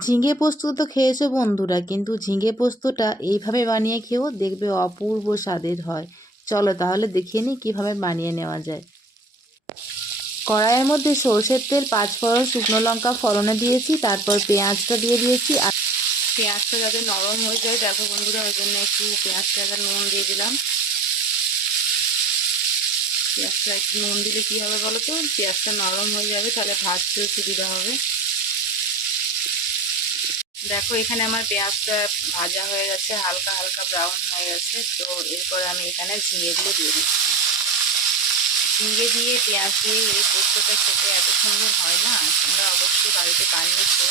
ঝিঙে পোস্ত তো খেয়েছো বন্ধুরা, কিন্তু ঝিঙে পোস্তটা এইভাবে বানিয়ে খেয়েও দেখবে অপূর্ব স্বাদের হয়। চলো তাহলে দেখিয়ে নিই কীভাবে বানিয়ে নেওয়া যায়। কড়াইয়ের মধ্যে সরষের তেল, 5 ফোড়ন, শুকনো লঙ্কা ফোড়নে দিয়েছি, তারপর পেঁয়াজটা দিয়ে দিয়েছি। আর পেঁয়াজটা যাতে নরম হয়ে যায়, দেখো বন্ধুরা, ওই জন্য একটু পেঁয়াজটা এবার নুন দিয়ে দিলাম। পেঁয়াজটা একটু নুন দিলে কী হবে বলো তো, পেঁয়াজটা নরম হয়ে যাবে, তাহলে ভাজতেও সুবিধা হবে। দেখো এখানে আমার পেঁয়াজটা ভাজা হয়ে গেছে, হালকা হালকা ব্রাউন হয়ে গেছে। তো এরপরে আমি এখানে ঝিঙেগুলো দিয়ে দিচ্ছি। ঝিঙে দিয়ে পেঁয়াজ দিয়ে এই পোস্তটা খেতে এত সুন্দর হয় না, তোমরা অবশ্যই বাড়িতে বানিয়েছো।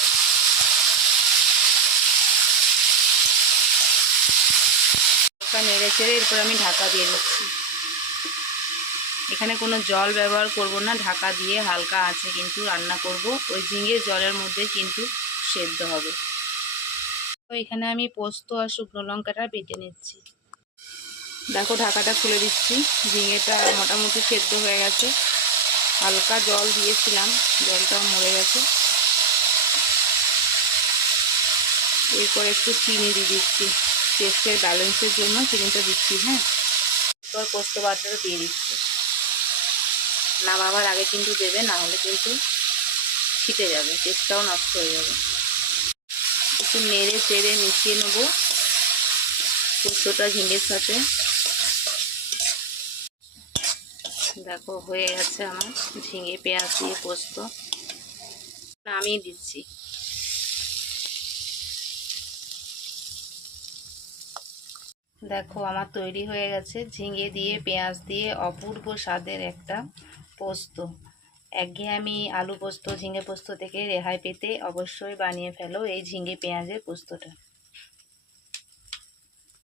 হালকা নেড়ে চেড়ে এরপর আমি ঢাকা দিয়ে দিচ্ছি। এখানে কোনো জল ব্যবহার করব না, ঢাকা দিয়ে হালকা আঁচে কিন্তু রান্না করব। ওই ঝিঙের জলের মধ্যে কিন্তু সেদ্ধ হবে। তো এখানে আমি পোস্ত আর শুকনো লঙ্কাটা বেটে নিচ্ছি। দেখো ঢাকাটা খুলে দিচ্ছি। ঝিঙেটা মোটামুটি সেদ্ধ হয়ে গেছে, হালকা জল দিয়েছিলাম, জলটাও মরে গেছে। এরপর একটু চিনি দিয়ে দিচ্ছি, টেস্টের ব্যালেন্সের জন্য চিনিটা দিচ্ছি। হ্যাঁ, এরপর পোস্ত বাটাটা দিয়ে দিচ্ছি। নামাবার আগে কিন্তু দেবে, না হলে কিন্তু ছিটে যাবে, টেস্টটাও নষ্ট হয়ে যাবে। একটু নেড়ে চেড়ে মিশিয়ে নেবো পোস্তটা ঝিঙের সাথে। দেখো হয়ে গেছে আমার ঝিঙে পেঁয়াজ দিয়ে পোস্ত। নামিয়ে দিচ্ছি। দেখো আমার তৈরি হয়ে গেছে ঝিঙে দিয়ে পেঁয়াজ দিয়ে অপূর্ব স্বাদের একটা পোস্ত। একঘেয়েমি আলু পোস্ত, ঝিঙে পোস্ত থেকে রেহাই পেতে অবশ্যই বানিয়ে ফেলো এই ঝিঙে পেঁয়াজের পোস্তটা।